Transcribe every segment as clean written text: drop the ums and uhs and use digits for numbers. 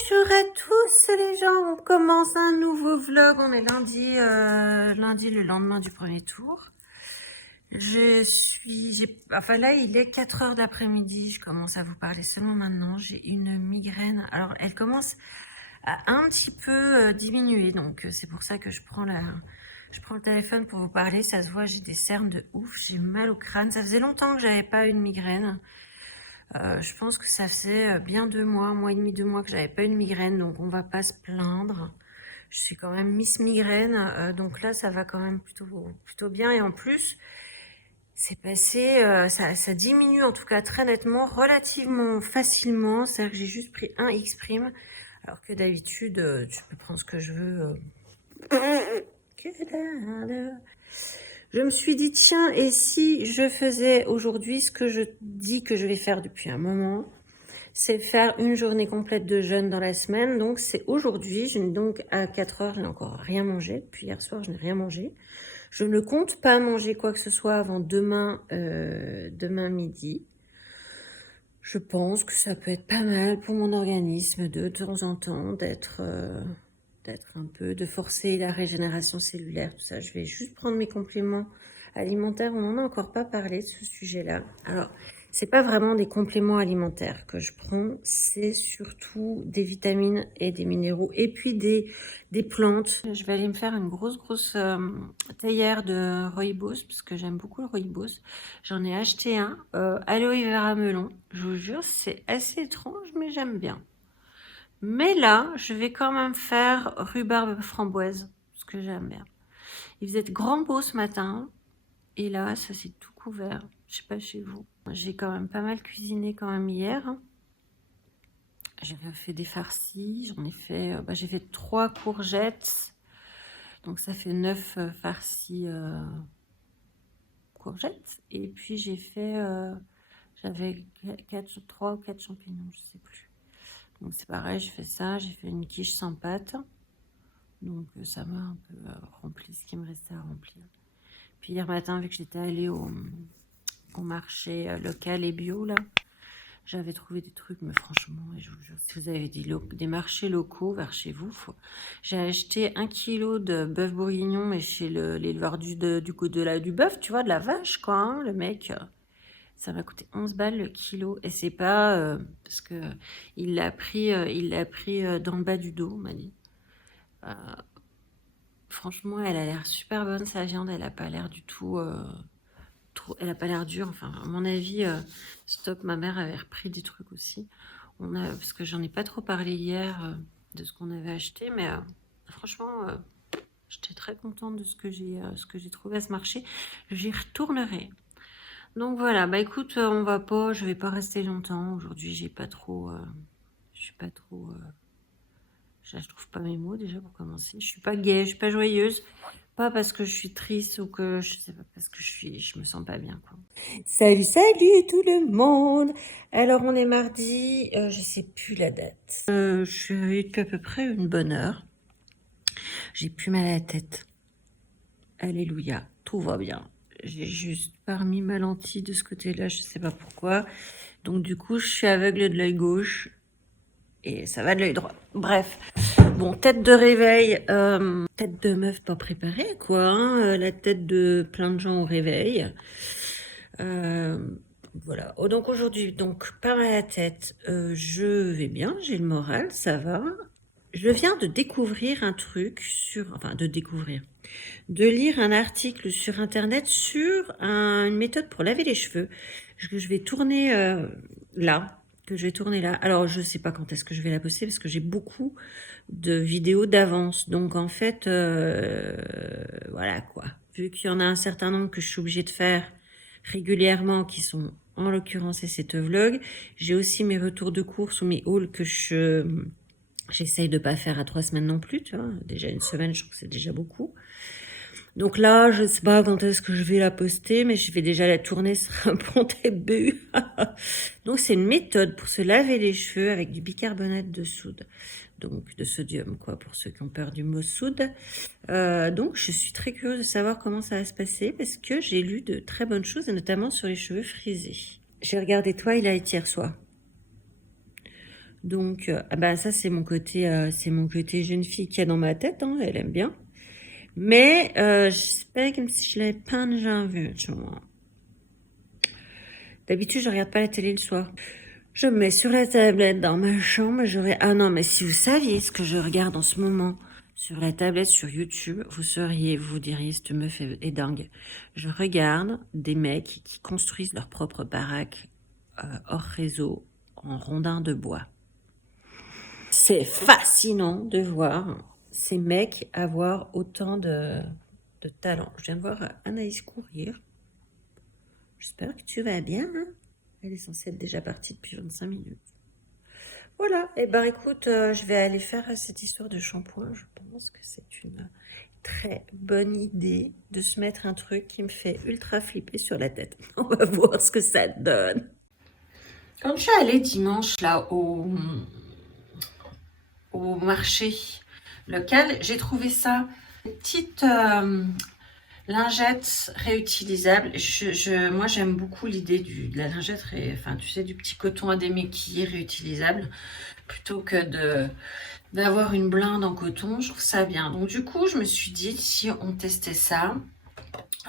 Bonjour à tous les gens, on commence un nouveau vlog, on est lundi, lundi le lendemain du premier tour. Enfin là il est 4 heures de l'après-midi, je commence à vous parler seulement maintenant, j'ai une migraine. Alors elle commence à un petit peu diminuer, donc c'est pour ça que je prends le téléphone pour vous parler, ça se voit, j'ai des cernes de ouf, j'ai mal au crâne, ça faisait longtemps que j'avais pas une migraine. Je pense que ça faisait bien 2 mois, un mois et demi, 2 mois que j'avais pas une migraine, donc on va pas se plaindre. Je suis quand même Miss Migraine, donc là ça va quand même plutôt bien. Et en plus, c'est passé, ça diminue en tout cas très nettement, relativement facilement. C'est-à-dire que j'ai juste pris un X-Prime, alors que d'habitude, je peux prendre ce que je veux. Je me suis dit, tiens, et si je faisais aujourd'hui ce que je dis que je vais faire depuis un moment, c'est faire une journée complète de jeûne dans la semaine. Donc c'est aujourd'hui, donc à 4 heures, je n'ai encore rien mangé. Depuis hier soir, je n'ai rien mangé. Je ne compte pas manger quoi que ce soit avant demain midi. Je pense que ça peut être pas mal pour mon organisme de temps en temps de forcer la régénération cellulaire, tout ça. Je vais juste prendre mes compléments alimentaires. On n'en a encore pas parlé de ce sujet-là. Alors, c'est pas vraiment des compléments alimentaires que je prends, c'est surtout des vitamines et des minéraux et puis des plantes. Je vais aller me faire une grosse théière de rooibos parce que j'aime beaucoup le rooibos. J'en ai acheté un, aloe vera melon. Je vous jure, c'est assez étrange, mais j'aime bien. Mais là, je vais quand même faire rhubarbe framboise, parce que j'aime bien. Il faisait de grand beau ce matin, et là, ça s'est tout couvert. Je sais pas chez vous. J'ai quand même pas mal cuisiné quand même hier. J'avais fait des farcis, j'ai fait 3 courgettes. Donc ça fait 9 farcis courgettes. Et puis j'avais 3 ou 4 champignons, je sais plus. Donc c'est pareil, j'ai fait ça, j'ai fait une quiche sans pâte. Donc ça m'a un peu rempli ce qui me restait à remplir. Puis hier matin, vu que j'étais allée au marché local et bio, là, j'avais trouvé des trucs, mais franchement, je vous jure, si vous avez des marchés locaux vers chez vous, j'ai acheté 1 kilo de bœuf bourguignon, mais chez l'éleveur du bœuf, tu vois, de la vache, quoi, hein, le mec. Ça m'a coûté 11 balles le kilo, et c'est pas parce que il l'a pris dans le bas du dos, on m'a dit. Franchement, elle a l'air super bonne, sa viande. Elle a pas l'air du tout... elle a pas l'air dure. Enfin, à mon avis, stop, ma mère avait repris des trucs aussi. Parce que j'en ai pas trop parlé hier de ce qu'on avait acheté. Mais franchement, j'étais très contente de ce que j'ai trouvé à ce marché. J'y retournerai. Donc voilà, bah écoute, je vais pas rester longtemps. Aujourd'hui, je suis pas trop... je trouve pas mes mots déjà pour commencer. Je suis pas gaie, je suis pas joyeuse. Pas parce que je suis triste ou que je sais pas, parce que je me sens pas bien, quoi. Salut, salut tout le monde. Alors on est mardi, je sais plus la date. Je suis réveillée depuis à peu près une bonne heure. J'ai plus mal à la tête. Alléluia, tout va bien. J'ai juste pas remis ma lentille de ce côté-là, je sais pas pourquoi. Donc du coup, je suis aveugle de l'œil gauche et ça va de l'œil droit. Bref, bon, tête de réveil, tête de meuf pas préparée, quoi. Hein, la tête de plein de gens au réveil. Voilà. Oh, donc aujourd'hui, pas mal à la tête. Je vais bien, j'ai le moral, ça va. Je viens de découvrir un truc de lire un article sur Internet sur une méthode pour laver les cheveux que je vais tourner là. Alors, je sais pas quand est-ce que je vais la poster parce que j'ai beaucoup de vidéos d'avance. Donc, en fait, voilà quoi. Vu qu'il y en a un certain nombre que je suis obligée de faire régulièrement, qui sont, en l'occurrence, c'est cette vlog. J'ai aussi mes retours de course ou mes hauls que j'essaye de pas faire à 3 semaines non plus, tu vois. Déjà une semaine, je trouve que c'est déjà beaucoup. Donc là, je sais pas quand est-ce que je vais la poster, mais je vais déjà la tourner sur un bon début. Donc c'est une méthode pour se laver les cheveux avec du bicarbonate de soude. Donc de sodium, quoi, pour ceux qui ont peur du mot soude. Donc je suis très curieuse de savoir comment ça va se passer parce que j'ai lu de très bonnes choses, et notamment sur les cheveux frisés. J'ai regardé Twilight hier soir. Donc, ah bah, ça, c'est mon côté jeune fille qui est dans ma tête, hein, elle aime bien. Mais c'est pas comme si je l'avais pas déjà vu, tu vois. D'habitude, je regarde pas la télé le soir. Je me mets sur la tablette dans ma chambre, Ah non, mais si vous saviez ce que je regarde en ce moment sur la tablette sur YouTube, vous diriez, cette meuf est dingue. Je regarde des mecs qui construisent leur propre baraque hors réseau en rondins de bois. C'est fascinant de voir ces mecs avoir autant de talent. Je viens de voir Anaïs courir. J'espère que tu vas bien, hein. Elle est censée être déjà partie depuis 25 minutes. Voilà, et ben écoute, je vais aller faire cette histoire de shampoing. Je pense que c'est une très bonne idée de se mettre un truc qui me fait ultra flipper sur la tête. On va voir ce que ça donne. Quand je suis allée dimanche là au marché local, j'ai trouvé ça, une petite lingette réutilisable. Moi, j'aime beaucoup l'idée de la lingette, enfin, tu sais, du petit coton à démaquiller réutilisable, plutôt que d'avoir une blinde en coton. Je trouve ça bien. Donc, du coup, je me suis dit, si on testait ça,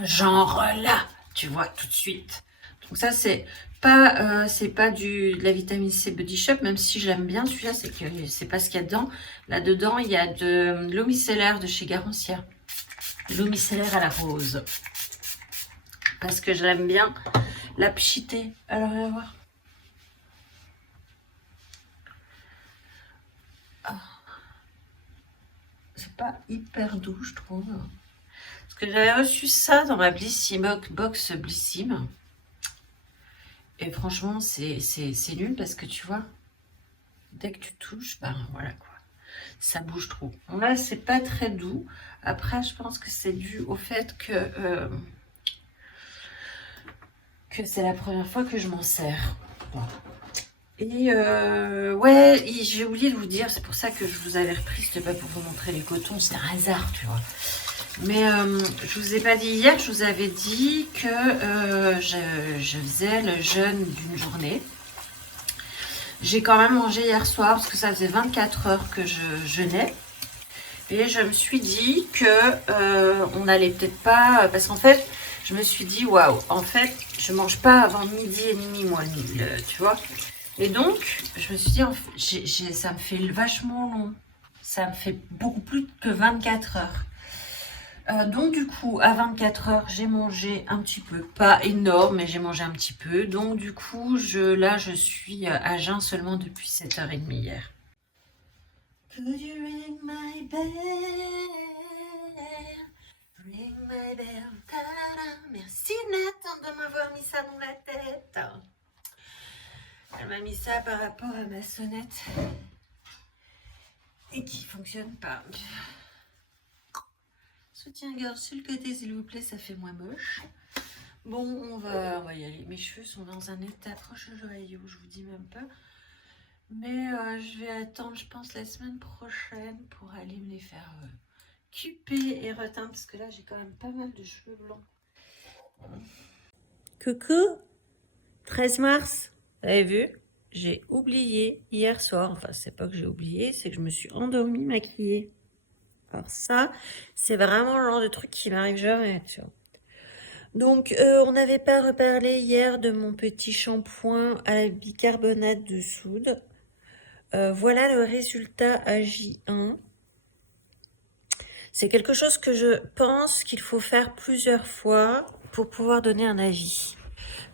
genre là, tu vois, tout de suite. Donc, ça, c'est pas de la vitamine C Body Shop, même si j'aime bien celui-là, c'est que c'est pas ce qu'il y a dedans. Là-dedans, il y a de l'eau micellaire de chez Garancia. L'eau micellaire à la rose. Parce que j'aime bien la pchiter. Alors, on va voir. Oh. C'est pas hyper doux, je trouve. Parce que j'avais reçu ça dans ma Blissim, box Blissim. Et franchement, c'est nul parce que tu vois, dès que tu touches, ben voilà quoi. Ça bouge trop. Là, c'est pas très doux. Après, je pense que c'est dû au fait que c'est la première fois que je m'en sers. Bon. Et ouais, j'ai oublié de vous dire, c'est pour ça que je vous avais repris, c'était pas pour vous montrer les cotons, c'était un hasard, tu vois. Mais je vous ai pas dit hier, je vous avais dit que je faisais le jeûne d'une journée. J'ai quand même mangé hier soir parce que ça faisait 24 heures que je jeûnais. Et je me suis dit que on n'allait peut-être pas... Parce qu'en fait, je me suis dit, waouh, en fait, je mange pas avant midi et demi, moi, tu vois. Et donc, je me suis dit, ça me fait vachement long. Ça me fait beaucoup plus que 24 heures. Donc du coup, à 24 heures, j'ai mangé un petit peu. Pas énorme, mais j'ai mangé un petit peu. Donc du coup, là, je suis à jeun seulement depuis 7h30 hier. Could you ring my bell? Ring my bell. Ta-da. Merci Nathan de m'avoir mis ça dans la tête. Elle m'a mis ça par rapport à ma sonnette et qui fonctionne pas. Soutien-gorge sur le côté, s'il vous plaît, ça fait moins moche. Bon, on va y aller. Mes cheveux sont dans un état proche de joyeux, je vous dis même pas. Mais je vais attendre, je pense, la semaine prochaine pour aller me les faire cuper et reteindre. Parce que là, j'ai quand même pas mal de cheveux blancs. Coucou, 13 mars. Vous avez vu? J'ai oublié hier soir. Enfin, c'est pas que j'ai oublié, c'est que je me suis endormie maquillée. Alors ça, c'est vraiment le genre de truc qui m'arrive jamais, tu vois. Donc, on n'avait pas reparlé hier de mon petit shampoing à la bicarbonate de soude. Voilà le résultat à J1. C'est quelque chose que je pense qu'il faut faire plusieurs fois pour pouvoir donner un avis.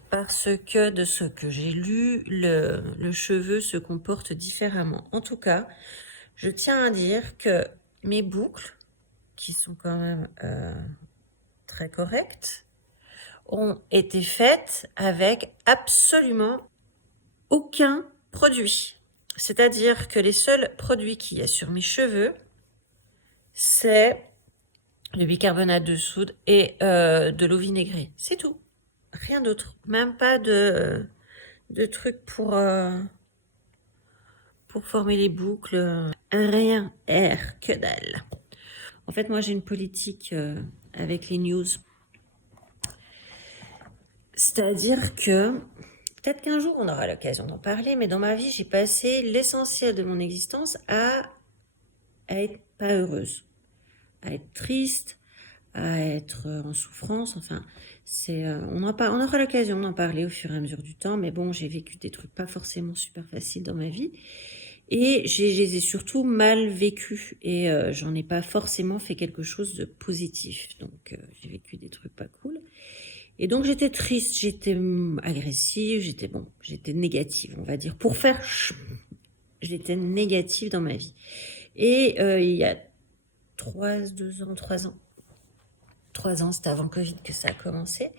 Parce que de ce que j'ai lu, le cheveu se comporte différemment. En tout cas, je tiens à dire que mes boucles, qui sont quand même très correctes, ont été faites avec absolument aucun produit. C'est-à-dire que les seuls produits qu'il y a sur mes cheveux, c'est le bicarbonate de soude et de l'eau vinaigrée. C'est tout. Rien d'autre. Même pas de trucs pour former les boucles. Rien. Que dalle. En fait, moi, j'ai une politique avec les news. C'est-à-dire que peut-être qu'un jour on aura l'occasion d'en parler, mais dans ma vie, j'ai passé l'essentiel de mon existence à être pas heureuse, à être triste, à être en souffrance. Enfin, on aura l'occasion d'en parler au fur et à mesure du temps, mais bon, j'ai vécu des trucs pas forcément super faciles dans ma vie. Et je les ai surtout mal vécus et j'en ai pas forcément fait quelque chose de positif. Donc j'ai vécu des trucs pas cool. Et donc j'étais triste, j'étais agressive, j'étais négative, on va dire. J'étais négative dans ma vie. Et il y a 3 ans, c'était avant Covid que ça a commencé.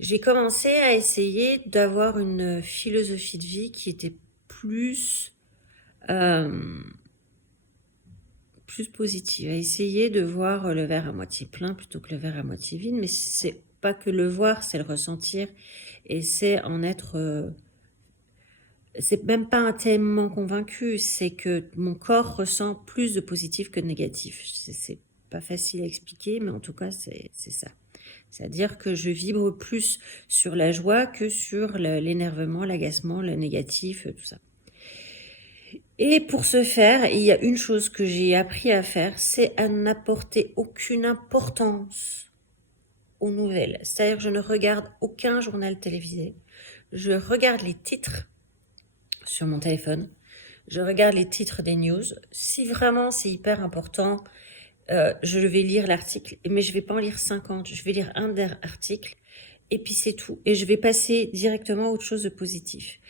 J'ai commencé à essayer d'avoir une philosophie de vie qui était euh, plus positive, à essayer de voir le verre à moitié plein plutôt que le verre à moitié vide, mais c'est pas que le voir, c'est le ressentir, et c'est en être, c'est même pas intimement convaincu, c'est que mon corps ressent plus de positif que de négatif. C'est pas facile à expliquer, mais en tout cas, c'est ça. C'est-à-dire que je vibre plus sur la joie que sur l'énervement, l'agacement, le négatif, tout ça. Et pour ce faire, il y a une chose que j'ai appris à faire, c'est à n'apporter aucune importance aux nouvelles. C'est-à-dire que je ne regarde aucun journal télévisé. Je regarde les titres sur mon téléphone. Je regarde les titres des news. Si vraiment c'est hyper important, je vais lire l'article, mais je vais pas en lire 50. Je vais lire un article et puis c'est tout. Et je vais passer directement à autre chose de positif.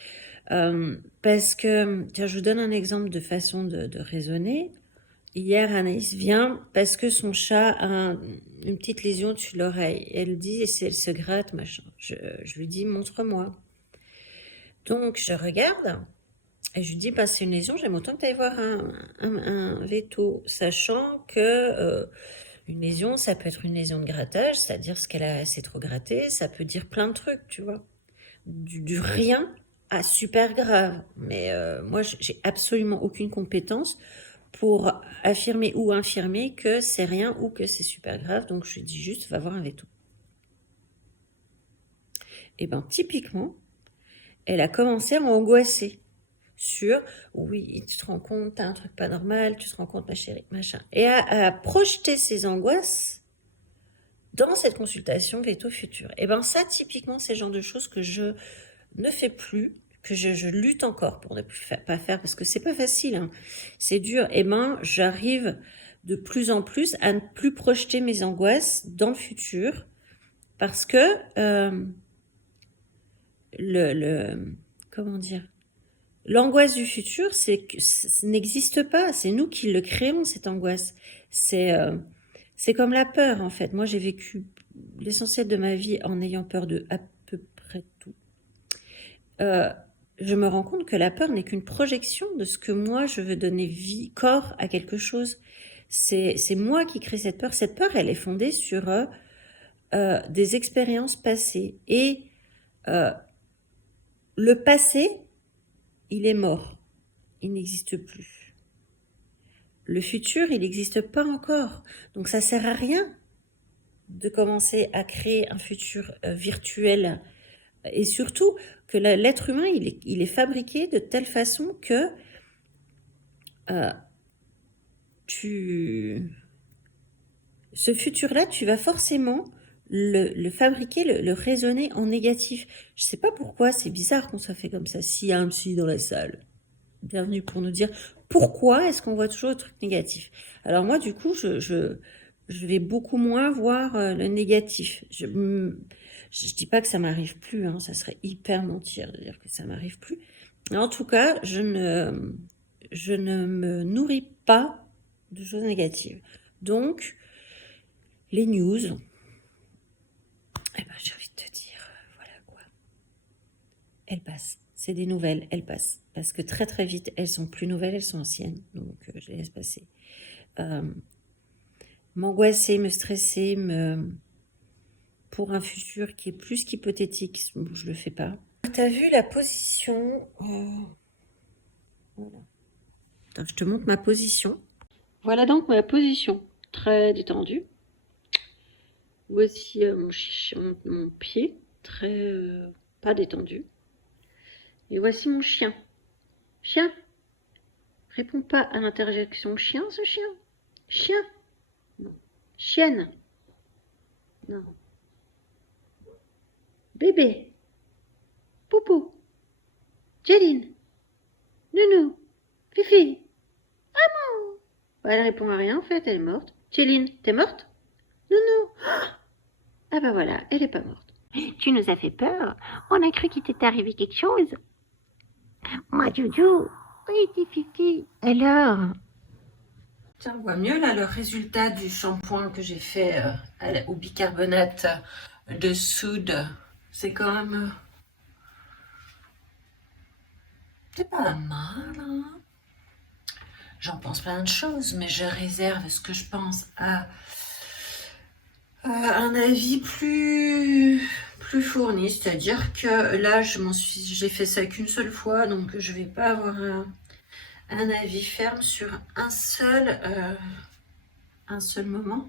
Parce que, tiens, je vous donne un exemple de façon de raisonner. Hier, Anaïs vient parce que son chat a une petite lésion dessus de l'oreille. Elle dit, elle se gratte, machin. Je lui dis, montre-moi. Donc, je regarde et je lui dis, bah, c'est une lésion, j'aime autant que tu ailles voir un veto, sachant que une lésion, ça peut être une lésion de grattage, c'est-à-dire s'est trop gratté, ça peut dire plein de trucs, tu vois. Du rien à super grave. Mais moi, j'ai absolument aucune compétence pour affirmer ou infirmer que c'est rien ou que c'est super grave. Donc, je lui dis juste, va voir un veto. Et bien, typiquement, elle a commencé à m'angoisser sur, oui, tu te rends compte, t'as un truc pas normal, tu te rends compte, ma chérie, machin. Et à projeter ses angoisses dans cette consultation veto future. Et bien ça, typiquement, c'est le genre de choses que je ne fais plus, que je lutte encore pour ne plus pas faire, parce que c'est pas facile, hein. C'est dur. Et ben j'arrive de plus en plus à ne plus projeter mes angoisses dans le futur, parce que comment dire, l'angoisse du futur, c'est que ça n'existe pas. C'est nous qui le créons, cette angoisse. C'est comme la peur, en fait. Moi, j'ai vécu l'essentiel de ma vie en ayant peur de à peu près tout. Je me rends compte que la peur n'est qu'une projection de ce que moi, je veux donner vie, corps à quelque chose. C'est moi qui crée cette peur. Cette peur, elle est fondée sur des expériences passées. Et le passé, il est mort. Il n'existe plus. Le futur, il n'existe pas encore. Donc ça sert à rien de commencer à créer un futur virtuel. Et surtout que l'être humain, il est fabriqué de telle façon que ce futur-là, tu vas forcément le fabriquer, le raisonner en négatif. Je sais pas pourquoi, c'est bizarre qu'on soit fait comme ça. S'il y a un psy dans la salle, bienvenue pour nous dire pourquoi est-ce qu'on voit toujours le truc négatif. Alors moi, du coup, je vais beaucoup moins voir le négatif. Je dis pas que ça m'arrive plus, hein, ça serait hyper mentir de dire que ça m'arrive plus. Mais en tout cas, je ne me nourris pas de choses négatives. Donc, les news, eh ben, j'ai envie de te dire, voilà quoi. Elles passent. C'est des nouvelles, elles passent. Parce que très très vite, elles sont plus nouvelles, elles sont anciennes. Donc, je les laisse passer. M'angoisser, me stresser, pour un futur qui est plus qu'hypothétique, je le fais pas. T'as vu la position voilà. Attends, je te montre ma position. Voilà donc ma position, très détendue. Voici mon pied, très pas détendu. Et voici mon chien. Chien, réponds pas à l'interjection chien, ce chien. Chien. Non. Chienne. Non. Bébé. Poupou. Jeline. Nounou. Fifi. Amour. Bah, elle répond à rien en fait, elle est morte. Jeline, t'es morte? Nounou. Ah bah voilà, elle est pas morte. Tu nous as fait peur. On a cru qu'il t'était arrivé quelque chose. Moi, Joujou. Oui, t'es Fifi. Alors? Tiens, on voit mieux là le résultat du shampoing que j'ai fait au bicarbonate de soude. C'est quand même... c'est pas mal, hein? J'en pense plein de choses, mais je réserve ce que je pense à un avis plus fourni. C'est-à-dire que là, j'ai fait ça qu'une seule fois, donc je vais pas avoir un avis ferme sur un seul moment.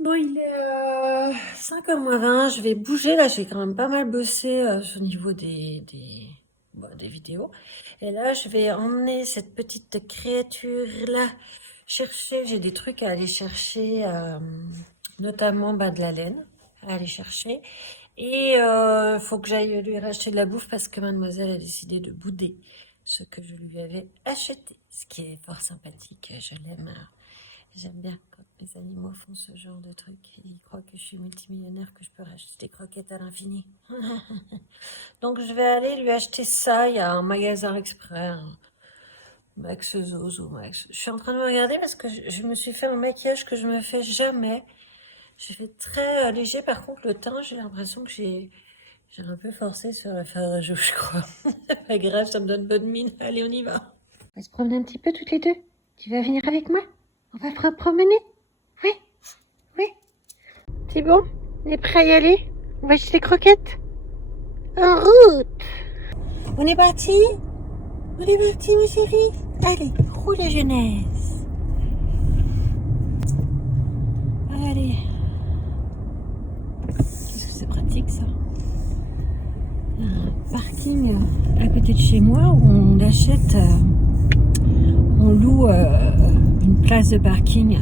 Bon, il est 5h moins 20, je vais bouger là, j'ai quand même pas mal bossé au niveau des vidéos. Et là, je vais emmener cette petite créature-là chercher, j'ai des trucs à aller chercher, notamment de la laine à aller chercher. Et faut que j'aille lui racheter de la bouffe parce que mademoiselle a décidé de bouder ce que je lui avais acheté, ce qui est fort sympathique, je l'aime. J'aime bien quand les animaux font ce genre de truc. Ils croient que je suis multimillionnaire, que je peux racheter des croquettes à l'infini. Donc je vais aller lui acheter ça. Il y a un magasin exprès, un Max Zozo, Max. Je suis en train de me regarder parce que je me suis fait un maquillage que je me fais jamais. J'ai fait très léger. Par contre, le teint, j'ai l'impression que j'ai un peu forcé sur la fard à joues, je crois. C'est pas grave, ça me donne bonne mine. Allez, on y va. On va se promener un petit peu toutes les deux. Tu vas venir avec moi? On va se promener? Oui, oui. C'est bon? On est prêt à y aller? On va acheter des croquettes? En route! On est parti? On est parti, ma chérie? Allez, roule la jeunesse. Allez. Qu'est-ce que c'est pratique, ça? Un parking à côté de chez moi où on achète... on loue une place de parking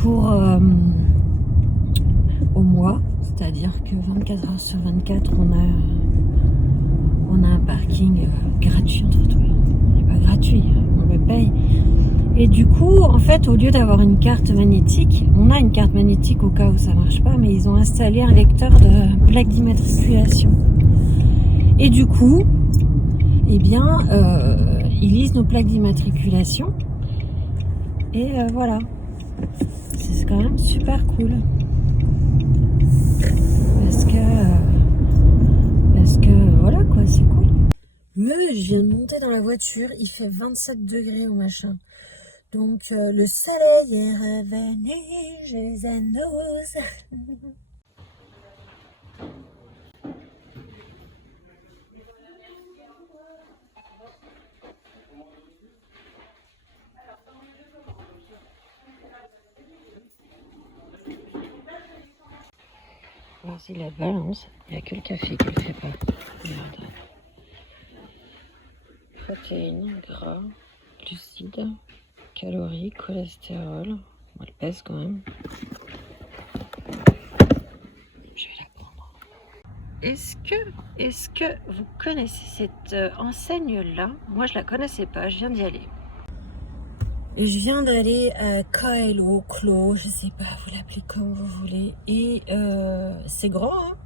pour au mois, c'est-à-dire que 24 heures sur 24 on a un parking gratuit entre toi. Il n'est pas gratuit, on le paye. Et du coup, en fait, au lieu d'avoir une carte magnétique, on a une carte magnétique au cas où ça marche pas, mais ils ont installé un lecteur de plaque d'immatriculation. Et du coup, eh bien, ils lisent nos plaques d'immatriculation. Et voilà. C'est quand même super cool. Parce que voilà quoi, c'est cool. Je viens de monter dans la voiture, il fait 27 degrés au machin. Donc le soleil est revenu, je les annonce. Vas-y, la balance, il n'y a que le café qui ne le fait pas. Merde. Protéines, gras, glucides, calories, cholestérol. On le pèse quand même. Je vais la prendre. Est-ce que vous connaissez cette enseigne-là? Moi, je la connaissais pas, je viens d'y aller. Je viens d'aller à Kylo, Clo, je sais pas, vous l'appelez comme vous voulez. Et c'est grand, hein,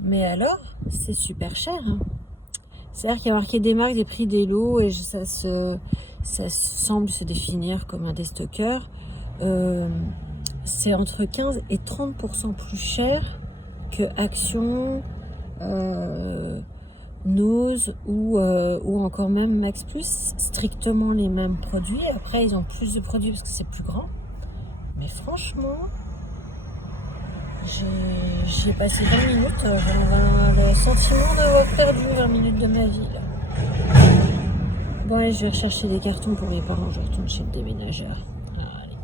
mais alors, c'est super cher. Hein. C'est-à-dire qu'il y a marqué des marques, des prix des lots, et ça semble se définir comme un déstockeur. C'est entre 15 et 30% plus cher que Action, Nose ou encore même Max Plus, strictement les mêmes produits. Après, ils ont plus de produits parce que c'est plus grand. Mais franchement, j'ai passé 20 minutes, j'avais le sentiment d'avoir perdu 20 minutes de ma vie, là. Bon, allez, je vais rechercher des cartons pour mes parents, je retourne chez le déménageur. Allez.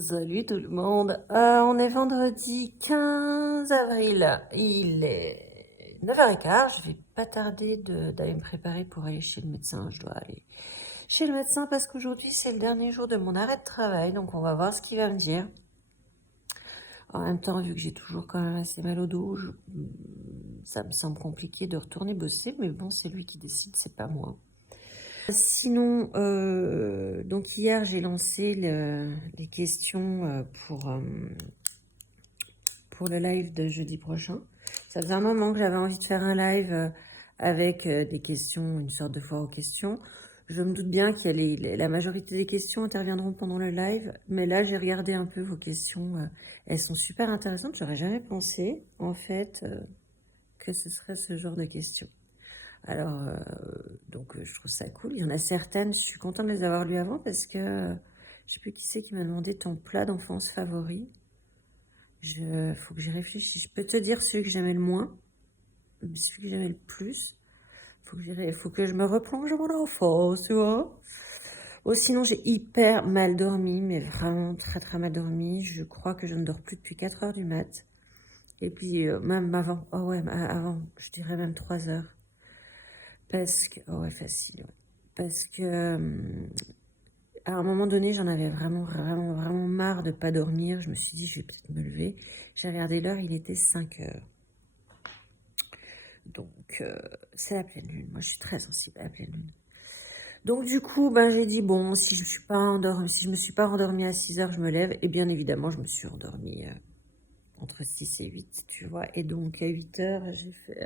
Salut tout le monde, on est vendredi 15 avril, il est 9h15, je vais pas tarder d'aller me préparer pour aller chez le médecin, je dois aller chez le médecin parce qu'aujourd'hui c'est le dernier jour de mon arrêt de travail, donc on va voir ce qu'il va me dire. En même temps, vu que j'ai toujours quand même assez mal au dos, ça me semble compliqué de retourner bosser, mais bon, c'est lui qui décide, c'est pas moi. Sinon, donc hier, j'ai lancé les questions pour le live de jeudi prochain. Ça faisait un moment que j'avais envie de faire un live avec des questions, une sorte de foire aux questions. Je me doute bien que la majorité des questions interviendront pendant le live, mais là, j'ai regardé un peu vos questions. Elles sont super intéressantes. J'aurais jamais pensé, en fait, que ce serait ce genre de questions. Alors, donc, je trouve ça cool. Il y en a certaines, je suis contente de les avoir lues avant parce que je sais plus qui c'est qui m'a demandé ton plat d'enfance favori. Faut que j'y réfléchisse. Je peux te dire celui que j'aimais le moins, mais celui que j'aimais le plus. Faut que je me replonge dans mon enfance, tu vois. Oh, sinon, j'ai hyper mal dormi, mais vraiment très très mal dormi. Je crois que je ne dors plus depuis 4 heures du mat. Et puis, même avant, oh ouais, avant, je dirais même 3 heures. Parce que, oh ouais, facile, ouais. Parce que, à un moment donné, j'en avais vraiment, vraiment, vraiment marre de pas dormir. Je me suis dit, je vais peut-être me lever. J'ai regardé l'heure, il était 5 heures. Donc, c'est la pleine lune. Moi, je suis très sensible à la pleine lune. Donc, du coup, ben, j'ai dit, bon, si je me suis pas endormie à 6 heures, je me lève. Et bien évidemment, je me suis endormie entre 6 et 8, tu vois. Et donc, à 8 heures, j'ai fait...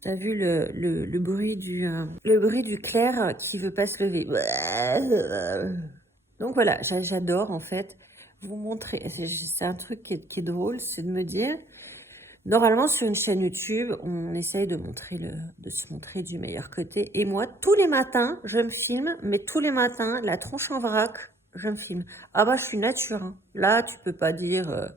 T'as vu le bruit du clair qui veut pas se lever. Donc voilà, j'adore en fait vous montrer. C'est un truc qui est drôle, c'est de me dire, normalement sur une chaîne YouTube, on essaye de se montrer du meilleur côté. Et moi, tous les matins, je me filme, mais tous les matins, la tronche en vrac, je me filme. Ah bah, je suis nature, hein. Là, tu peux pas dire...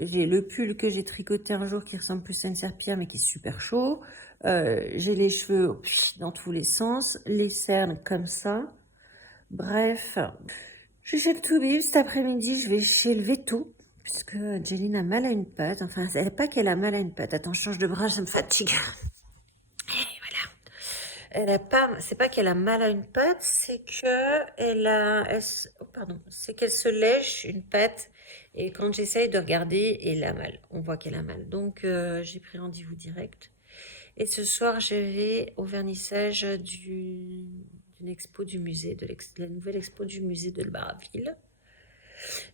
j'ai le pull que j'ai tricoté un jour qui ressemble plus à une serpillière mais qui est super chaud. J'ai les cheveux dans tous les sens, les cernes comme ça. Bref, je suis chez le Toubib. Cet après-midi, je vais chez le Veto puisque Jeline a mal à une patte. Enfin, elle n'est pas qu'elle a mal à une patte. Attends, je change de bras, ça me fatigue. Et voilà. C'est pas qu'elle a mal à une patte, c'est que c'est qu'elle se lèche une patte et quand j'essaye de regarder, elle a mal. On voit qu'elle a mal. Donc j'ai pris rendez-vous direct. Et ce soir, je vais au vernissage d'une expo du musée, de la nouvelle expo du musée de Baraville.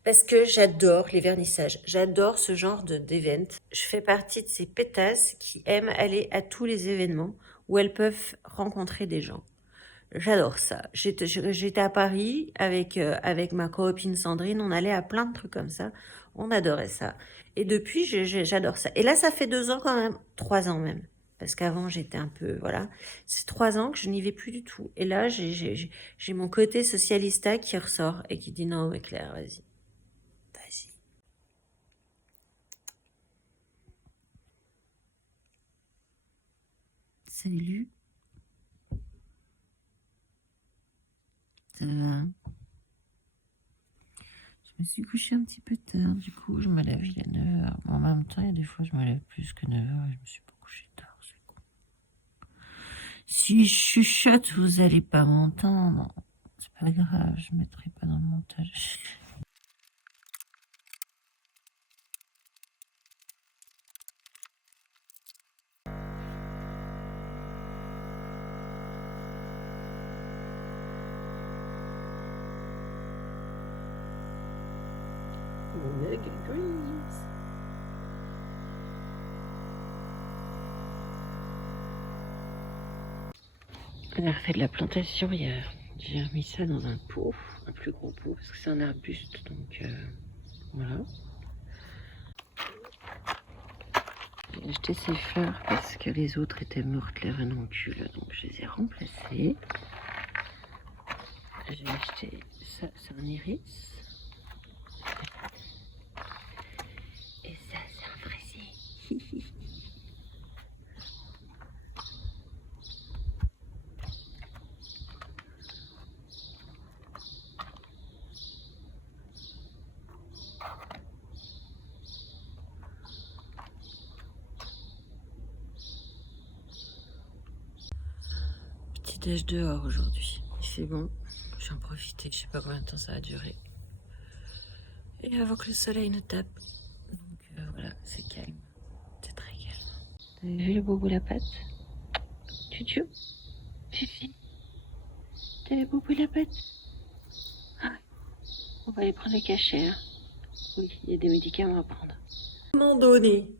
Parce que j'adore les vernissages, j'adore ce genre d'événement. Je fais partie de ces pétasses qui aiment aller à tous les événements où elles peuvent rencontrer des gens. J'adore ça. J'étais à Paris avec ma copine Sandrine, on allait à plein de trucs comme ça. On adorait ça. Et depuis, j'adore ça. Et là, ça fait 2 ans quand même, 3 ans même. Parce qu'avant, j'étais un peu, voilà. C'est 3 ans que je n'y vais plus du tout. Et là, j'ai mon côté socialista qui ressort et qui dit non, mais Claire, vas-y. Vas-y. Salut. Ça va? Je me suis couchée un petit peu tard, du coup, je me lève, il est 9h. En même temps, il y a des fois, je me lève plus que 9h et je me suis pas couchée tard, c'est con. Si je chuchote, vous allez pas m'entendre. C'est pas grave, je mettrai pas dans le montage. On a refait de la plantation hier. J'ai remis ça dans un pot, un plus gros pot, parce que c'est un arbuste, donc voilà. J'ai acheté ces fleurs parce que les autres étaient mortes, les renoncules, donc je les ai remplacées. J'ai acheté ça, c'est un iris. Et ça, c'est un fraisier. Petit déj dehors aujourd'hui. Il fait bon. J'en profite. Je sais pas combien de temps ça va durer. Et avant que le soleil ne tape. Donc voilà, c'est calme. C'est très calme. T'as vu le boubou la patte? Tutu? Fifi? T'as vu boubou la patte? Ah, on va aller prendre les cachets. Hein. Oui, il y a des médicaments à prendre. À un moment donné,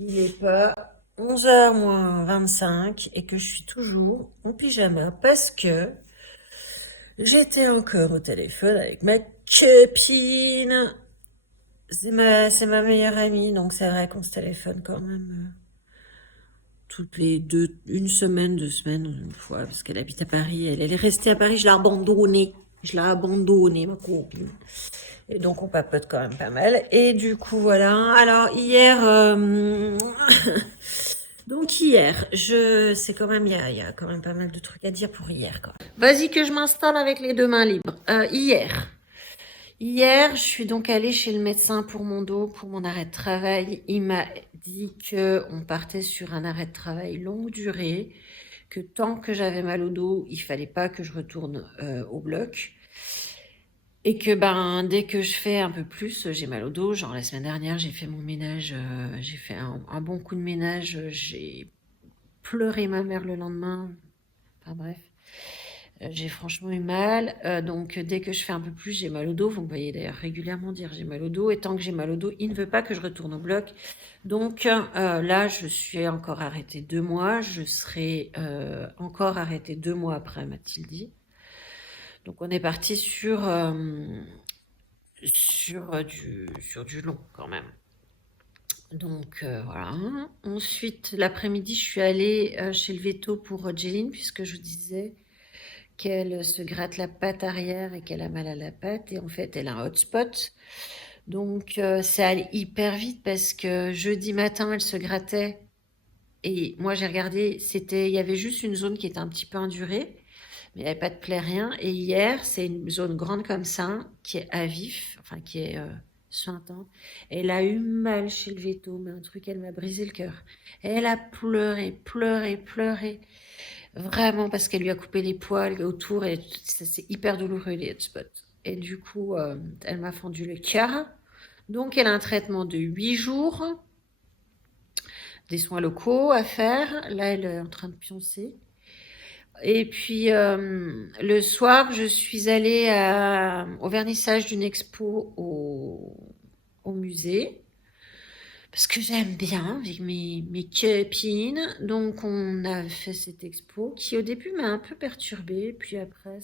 il n'est pas 11h moins 25 et que je suis toujours en pyjama parce que j'étais encore au téléphone avec ma copine. C'est ma meilleure amie, donc c'est vrai qu'on se téléphone quand même toutes les une semaine, 2 semaines, une fois, parce qu'elle habite à Paris. Elle est restée à Paris, je l'ai abandonnée. Je l'ai abandonnée, ma copine. Et donc on papote quand même pas mal. Et du coup, voilà. Alors hier, donc hier, c'est quand même, il y a quand même pas mal de trucs à dire pour hier, quoi. Vas-y que je m'installe avec les deux mains libres. Hier, je suis donc allée chez le médecin pour mon dos, pour mon arrêt de travail. Il m'a dit que on partait sur un arrêt de travail longue durée, que tant que j'avais mal au dos, il fallait pas que je retourne au bloc. Et que dès que je fais un peu plus, j'ai mal au dos. Genre la semaine dernière, j'ai fait mon ménage, j'ai fait un bon coup de ménage, j'ai pleuré ma mère le lendemain. Enfin bref. J'ai franchement eu mal, donc dès que je fais un peu plus, j'ai mal au dos. Vous me voyez d'ailleurs régulièrement dire j'ai mal au dos. Et tant que j'ai mal au dos, il ne veut pas que je retourne au bloc. Donc là, je suis encore arrêtée 2 mois. Je serai encore arrêtée 2 mois après, m'a-t-il dit. Donc on est parti sur du long quand même. Donc voilà. Ensuite, l'après-midi, je suis allée chez le veto pour Jeline, puisque je vous disais qu'elle se gratte la patte arrière et qu'elle a mal à la patte. Et en fait, elle a un hotspot. Donc ça allait hyper vite parce que jeudi matin, elle se grattait. Et moi, j'ai regardé, il y avait juste une zone qui était un petit peu indurée. Mais il n'y avait pas de plaie, rien. Et hier, c'est une zone grande comme ça, qui est à vif, enfin qui est suintante. Elle a eu mal chez le veto, mais un truc, elle m'a brisé le cœur. Elle a pleuré, pleuré, pleuré. Vraiment, parce qu'elle lui a coupé les poils autour et c'est hyper douloureux, les hotspots. Et du coup, elle m'a fendu le cœur. Donc, elle a un traitement de 8 jours, des soins locaux à faire. Là, elle est en train de pioncer. Et puis le soir, je suis allée au vernissage d'une expo au musée. Parce que j'aime bien avec mes copines. Donc on a fait cette expo qui au début m'a un peu perturbée. Puis après,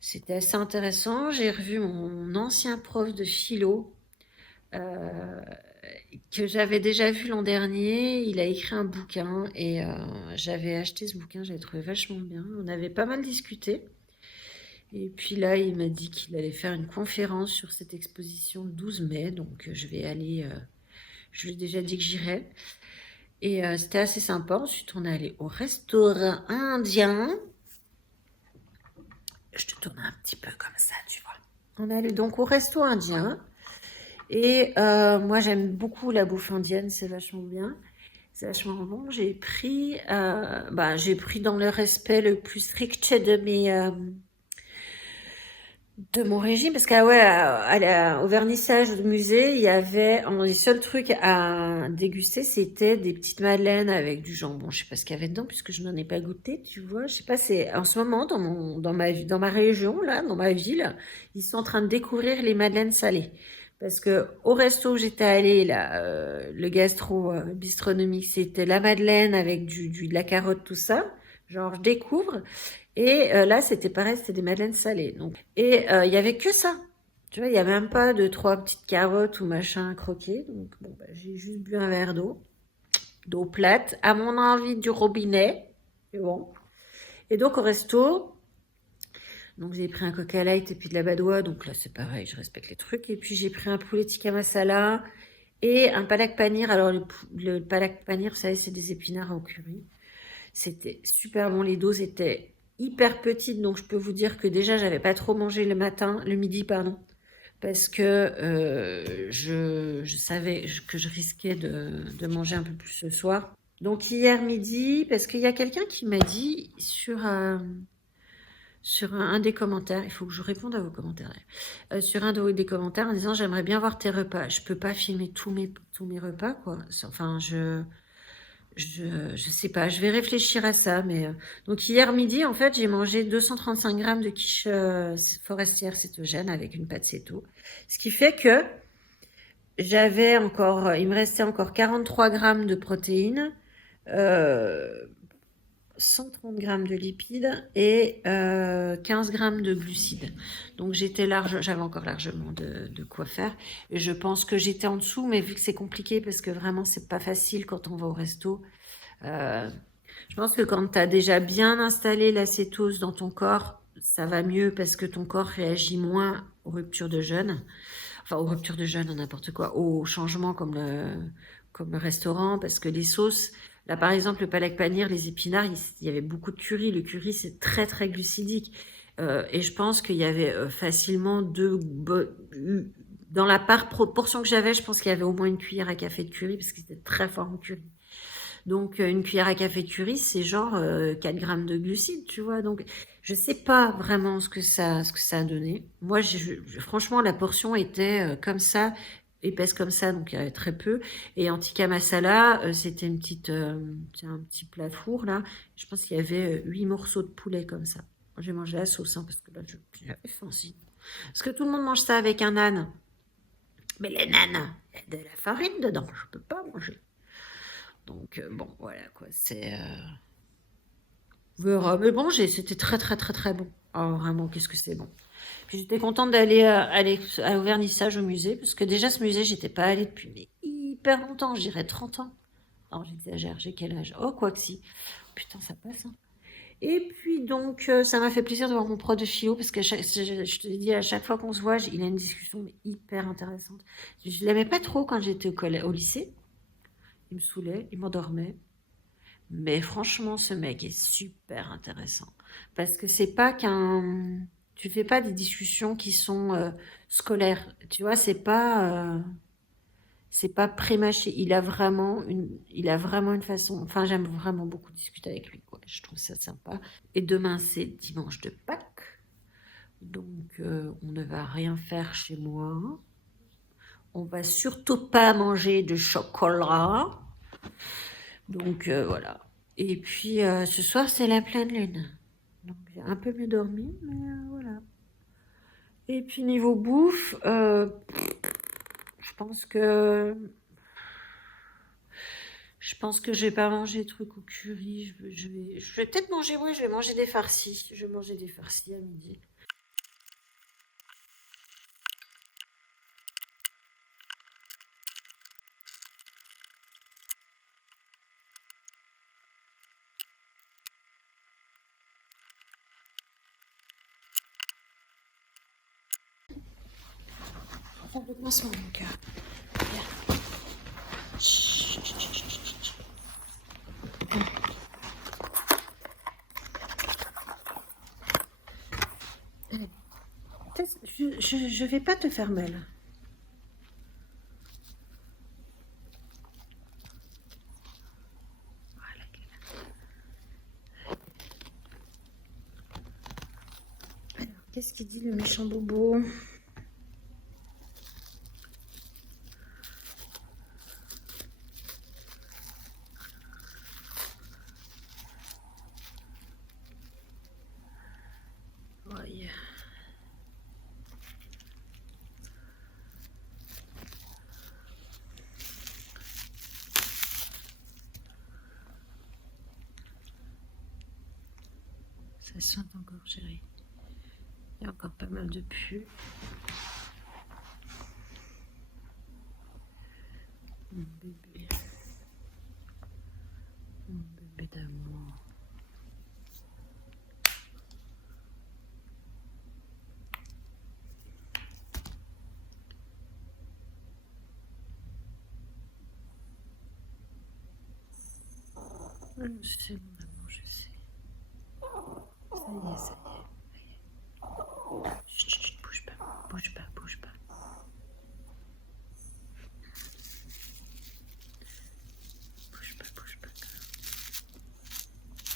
c'était assez intéressant. J'ai revu mon ancien prof de philo. Que j'avais déjà vu l'an dernier. Il a écrit un bouquin et j'avais acheté ce bouquin, j'avais trouvé vachement bien. On avait pas mal discuté. Et puis là, il m'a dit qu'il allait faire une conférence sur cette exposition le 12 mai. Donc je vais aller, je lui ai déjà dit que j'irais. Et c'était assez sympa. Ensuite, on est allé au restaurant indien. Je te tourne un petit peu comme ça, tu vois. On est allé donc au resto indien. Et moi, j'aime beaucoup la bouffe indienne, c'est vachement bien. C'est vachement bon. J'ai pris dans le respect le plus strict de mon régime, parce qu'au vernissage du musée, il y avait, les seuls trucs à déguster, c'était des petites madeleines avec du jambon. Je sais pas ce qu'il y avait dedans, puisque je n'en ai pas goûté, tu vois. Je sais pas, c'est en ce moment dans ma région là, dans ma ville, ils sont en train de découvrir les madeleines salées. Parce que au resto où j'étais allée, là, le gastro bistronomique, c'était la madeleine avec de la carotte, tout ça. Genre, je découvre. Et là, c'était pareil, c'était des madeleines salées. Donc, et il y avait que ça. Tu vois, il n'y a même pas de trois petites carottes ou machin à croquer. Donc, bon, bah, j'ai juste bu un verre d'eau plate, à mon envie du robinet. Et bon. Et donc, au resto, donc j'ai pris un Coca Light et puis de la Badoie. Donc là, c'est pareil, je respecte les trucs. Et puis, j'ai pris un poulet tikka masala et un palak panir. Alors, le palak panir, vous savez, c'est des épinards au curry. C'était super bon. Les doses étaient hyper petites. Donc, je peux vous dire que déjà, j'avais pas trop mangé le midi, pardon. Parce que je savais que je risquais de manger un peu plus ce soir. Donc hier midi, parce qu'il y a quelqu'un qui m'a dit sur un des commentaires, il faut que je réponde à vos commentaires, sur un des commentaires en disant j'aimerais bien voir tes repas. Je peux pas filmer tous mes repas, quoi. Enfin, je sais pas, je vais réfléchir à ça. Mais donc hier midi, en fait, j'ai mangé 235 grammes de quiche forestière cétogène avec une pâte céto. Ce qui fait que il me restait encore 43 grammes de protéines, euh, 130 grammes de lipides et 15 grammes de glucides. Donc j'avais encore largement de quoi faire. Et je pense que j'étais en dessous, mais vu que c'est compliqué parce que vraiment c'est pas facile quand on va au resto. euh, je pense que quand tu as déjà bien installé l'acétose dans ton corps, ça va mieux parce que ton corps réagit moins aux ruptures de jeûne. Enfin, aux ruptures de jeûne, n'importe quoi, aux changements comme le restaurant, parce que les sauces, là par exemple, le palak panir, les épinards, il y avait beaucoup de curry. Le curry, c'est très très glucidique. Et je pense qu'il y avait facilement dans la proportion que j'avais, je pense qu'il y avait au moins une cuillère à café de curry, parce que c'était très fort en curry. Donc, une cuillère à café de curry, c'est genre 4 grammes de glucides, tu vois. Donc, je sais pas vraiment ce que ça a donné. Moi, franchement, la portion était comme ça, épaisse comme ça, donc il y avait très peu. Et en tikka masala, c'était c'est un petit plat four, là. Je pense qu'il y avait 8 morceaux de poulet comme ça. J'ai mangé la sauce, hein, parce que là, j'avais faim aussi. Parce que tout le monde mange ça avec un âne. Mais les nanes, il y a de la farine dedans, je peux pas manger. Donc, bon, voilà, quoi. Mais bon, c'était très, très, très, très bon. Oh, vraiment, qu'est-ce que c'est bon. Puis j'étais contente aller au vernissage au musée, parce que déjà, ce musée, j'étais pas allée depuis mais hyper longtemps, je dirais 30 ans. Non, j'exagère, j'ai quel âge? Oh, quoi que si. Putain, ça passe, hein. Et puis donc, ça m'a fait plaisir de voir mon prof de philo, parce que je te dis, à chaque fois qu'on se voit, il a une discussion mais hyper intéressante. Je l'aimais pas trop quand j'étais au lycée. Il me saoulait, il m'endormait. Mais franchement, ce mec est super intéressant. Parce que c'est pas qu'un. Tu fais pas des discussions qui sont scolaires. Tu vois, c'est pas prémâché. Il a vraiment une façon. Enfin, j'aime vraiment beaucoup discuter avec lui, quoi. Je trouve ça sympa. Et demain, c'est dimanche de Pâques. Donc, on ne va rien faire chez moi. On va surtout pas manger de chocolat. Donc voilà. Et puis ce soir, c'est la pleine lune. Donc j'ai un peu mieux dormi, mais voilà. Et puis niveau bouffe, je pense que je vais pas manger de trucs au curry. Je vais peut-être manger, oui, je vais manger des farcis. Je vais manger des farcis à midi. Faire le pincement, mon cœur. Viens. Chut, chut, chut, chut, chut, chut. Allez. Je vais pas te faire mal. Voilà. Alors, qu'est-ce qu'il dit le méchant bobo? Ouais. Ça sent encore, chérie. Il y a encore pas mal de pus. Mon bébé. Mon bébé d'amour. Je sais, mon amour, je sais. Ça y est. Chut, chut, bouge pas, bouge pas, bouge pas. Bouge pas, bouge pas.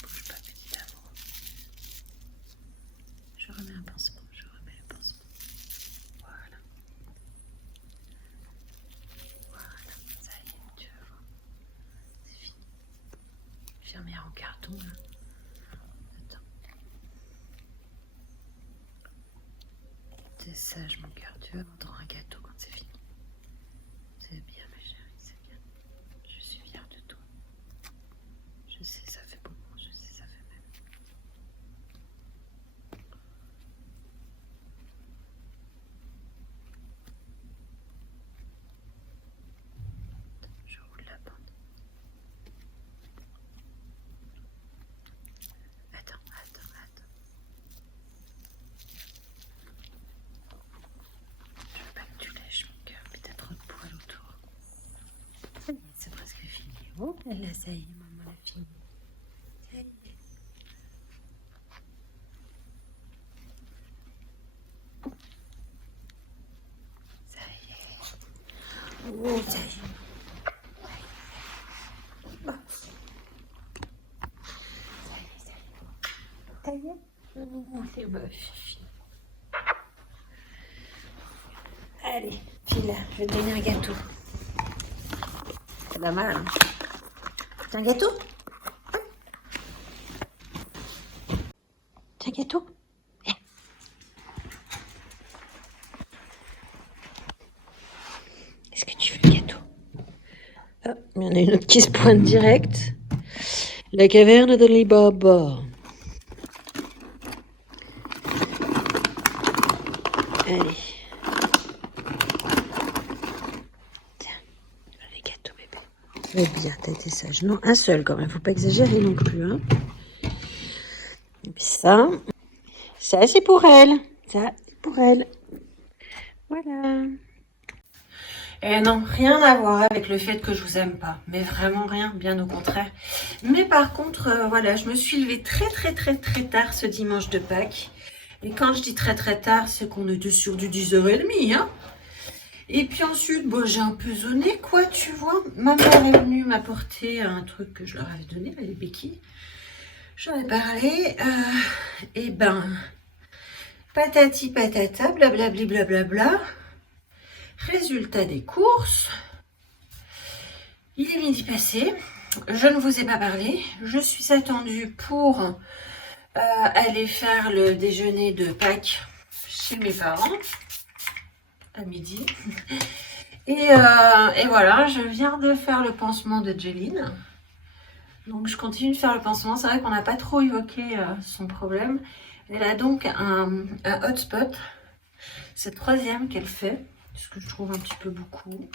Bouge pas, petit amour. Je remets un pansement, je remets le pansement. Voilà. Voilà, ça y est, tu vas voir. C'est fini. J'ai remis en carton là. Attends. T'es sage, mon cœur. Tu vas m'entendre un gâteau quand c'est fini. C'est bien, ma chérie, c'est bien. Je suis fière de toi. Je sais, ça fait beaucoup, je sais, ça fait mal. Je roule la bande. Attends. Je veux pas que tu lèches, mon cœur, mais t'as trop de poils autour. Ça y est, c'est presque fini. Oh là là, ça y est, maman a fini. Ça y est. Ça y est. Oh, ça y est. Oh. Ça y est. Oh, c'est moche. Allez, file, je vais te donner un gâteau. C'est pas mal, hein. C'est un gâteau? C'est un gâteau? Viens. Est-ce que tu veux le gâteau? Ah, il y en a une autre qui se pointe direct. La caverne d'Ali Baba. Allez. Tiens, les gâteaux, bébé. Eh bien, t'as été sage. Non, un seul quand même, faut pas exagérer non plus, hein. Et puis ça c'est pour elle. Ça, c'est pour elle. Voilà. Et non, rien à voir avec le fait que je vous aime pas. Mais vraiment rien, bien au contraire. Mais par contre, voilà, je me suis levée très tard ce dimanche de Pâques. Et quand je dis très tard, c'est qu'on était sur du 10h30, hein. Et puis ensuite, bon, j'ai un peu zoné, quoi, tu vois. Ma mère est venue m'apporter un truc que je leur avais donné, les béquilles. J'en ai parlé. Et ben, patati patata, blablabli blablabla. Résultat des courses. Il est midi passé. Je ne vous ai pas parlé. Je suis attendue pour aller faire le déjeuner de Pâques chez mes parents à midi. Et voilà, je viens de faire le pansement de Jeline. Donc je continue de faire le pansement. C'est vrai qu'on n'a pas trop évoqué son problème. Elle a donc un hotspot. C'est le 3e qu'elle fait, ce que je trouve un petit peu beaucoup.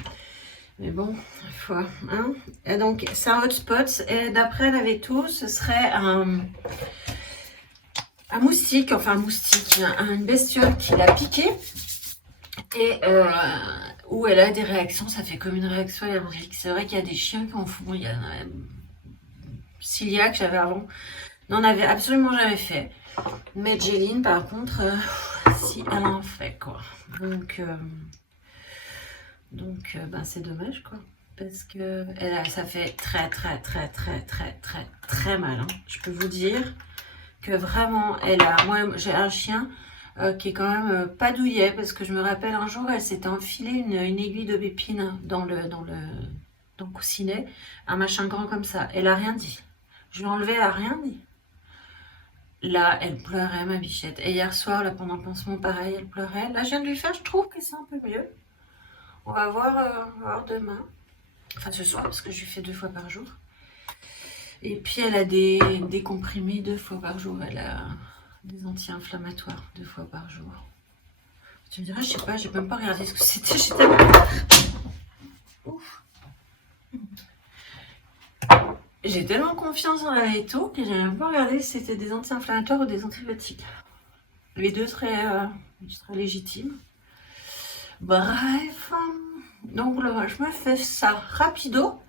Mais bon, il faut, hein. Et donc c'est un hotspot. Et d'après la veto, ce serait un moustique, enfin un moustique, une bestiole qui l'a piqué. Et où elle a des réactions, ça fait comme une réaction allergique. C'est vrai qu'il y a des chiens qui en font. Il y a Cilia que j'avais avant, n'en avait absolument jamais fait. Mais Jeline, par contre, si elle en fait, quoi. Donc ben, c'est dommage, quoi. Parce que ça fait très mal, hein. Je peux vous dire que vraiment, moi j'ai un chien qui est quand même pas douillet, parce que je me rappelle un jour, elle s'était enfilée une aiguille d'aubépine dans le coussinet, un machin grand comme ça. Elle a rien dit. Je l'ai enlevé, elle a rien dit. Là, elle pleurait, ma bichette. Et hier soir, là, pendant le pansement, pareil, elle pleurait. Là, je viens de lui faire, je trouve que c'est un peu mieux. On va voir demain. Enfin, ce soir, parce que je lui fais 2 fois par jour. Et puis, elle a des comprimés 2 fois par jour. Elle a des anti-inflammatoires 2 fois par jour. Tu me diras, je sais pas, j'ai même pas regardé ce que c'était. J'étais... Ouf. J'ai tellement confiance en la Veto que j'ai même pas regardé si c'était des anti-inflammatoires ou des antibiotiques. Les deux seraient légitimes. Bref, donc là, je me fais ça rapido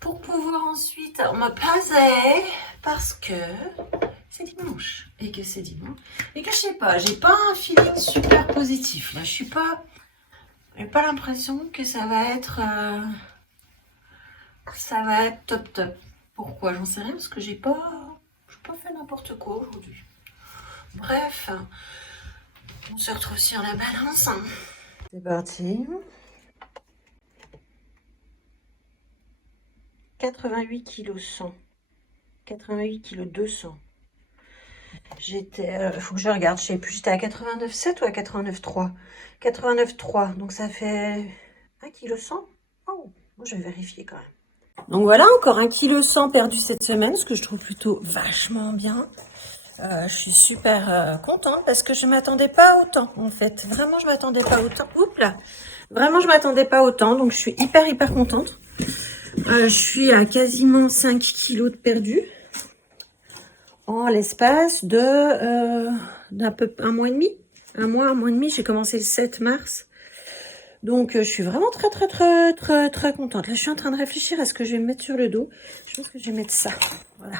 pour pouvoir ensuite me poser parce que c'est dimanche et que c'est dimanche et que je sais pas, j'ai pas un feeling super positif là. Je suis pas, j'ai pas l'impression que ça va être top top. Pourquoi? J'en sais rien parce que j'ai pas fait n'importe quoi aujourd'hui. Bref, on se retrouve sur la balance. C'est parti. 88 kg 100. 88 kg 200. J'étais, faut que je regarde, je sais plus, j'étais à 89,7 ou à 89,3. 89,3, donc ça fait 1 kg 100. Oh, moi je vais vérifier quand même. Donc voilà, encore 1 kg 100 perdu cette semaine, ce que je trouve plutôt vachement bien. Je suis super contente parce que je m'attendais pas à autant en fait. Vraiment, je m'attendais pas à autant. Oups là. Vraiment, je m'attendais pas à autant, donc je suis hyper contente. Je suis à quasiment 5 kilos de perdu en l'espace de d'un peu un mois et demi. Un mois et demi. J'ai commencé le 7 mars. Donc je suis vraiment très contente. Là, je suis en train de réfléchir à ce que je vais me mettre sur le dos. Je pense que je vais mettre ça. Voilà.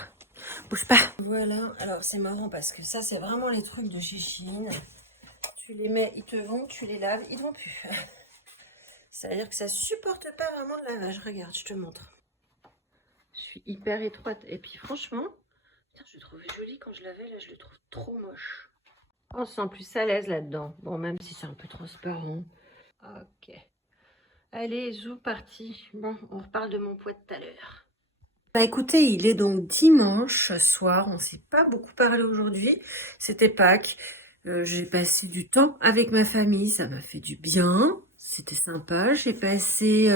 Bouge pas. Voilà. Alors c'est marrant parce que ça, c'est vraiment les trucs de chez Shein. Tu les mets, ils te vont, tu les laves, ils ne vont plus. C'est-à-dire que ça supporte pas vraiment le lavage. Regarde, je te montre. Je suis hyper étroite. Et puis franchement, putain, je le trouvais joli quand je l'avais. Là, je le trouve trop moche. On se sent plus à l'aise là-dedans. Bon, même si c'est un peu transparent. Ok. Allez, zou, parti. Bon, on reparle de mon poids de tout à l'heure. Bah écoutez, il est donc dimanche soir. On ne s'est pas beaucoup parlé aujourd'hui. C'était Pâques. J'ai passé du temps avec ma famille. Ça m'a fait du bien. C'était sympa. J'ai passé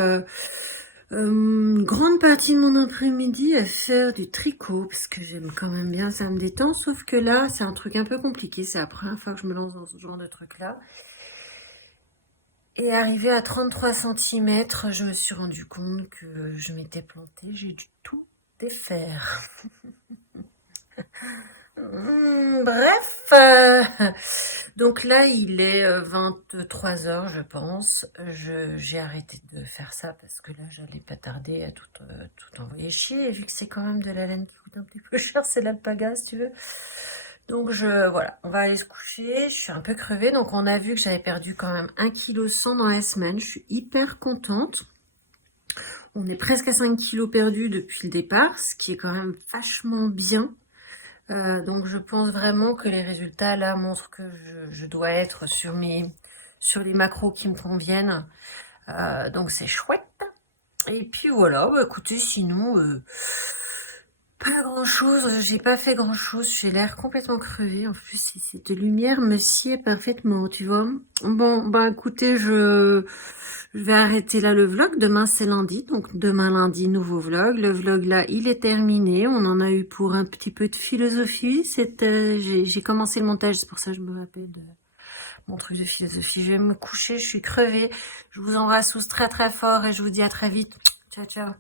une grande partie de mon après-midi à faire du tricot parce que j'aime quand même bien, ça me détend. Sauf que là, c'est un truc un peu compliqué. C'est la première fois que je me lance dans ce genre de truc-là. Et arrivé à 33 cm, je me suis rendu compte que je m'étais plantée. J'ai dû tout défaire. Bref, donc là il est 23h je pense. J'ai arrêté de faire ça parce que là j'allais pas tarder à tout envoyer chier. Et vu que c'est quand même de la laine qui coûte un petit peu cher, c'est l'alpaga si tu veux. Donc voilà, on va aller se coucher. Je suis un peu crevée. Donc on a vu que j'avais perdu quand même 1 kg 100 dans la semaine. Je suis hyper contente. On est presque à 5 kg perdus depuis le départ, ce qui est quand même vachement bien. Donc je pense vraiment que les résultats là montrent que je dois être sur les macros qui me conviennent. Donc c'est chouette. Et puis voilà, bah, écoutez, sinon pas grand chose, j'ai pas fait grand chose, j'ai l'air complètement crevée. En plus cette lumière me sied parfaitement, tu vois. Bon bah écoutez, je vais arrêter là le vlog. Demain c'est lundi, donc demain lundi nouveau vlog. Le vlog là il est terminé. On en a eu pour un petit peu de philosophie. J'ai commencé le montage, c'est pour ça que je me rappelle de mon truc de philosophie. Je vais me coucher, je suis crevée. Je vous embrasse tous très fort et je vous dis à très vite. Ciao ciao.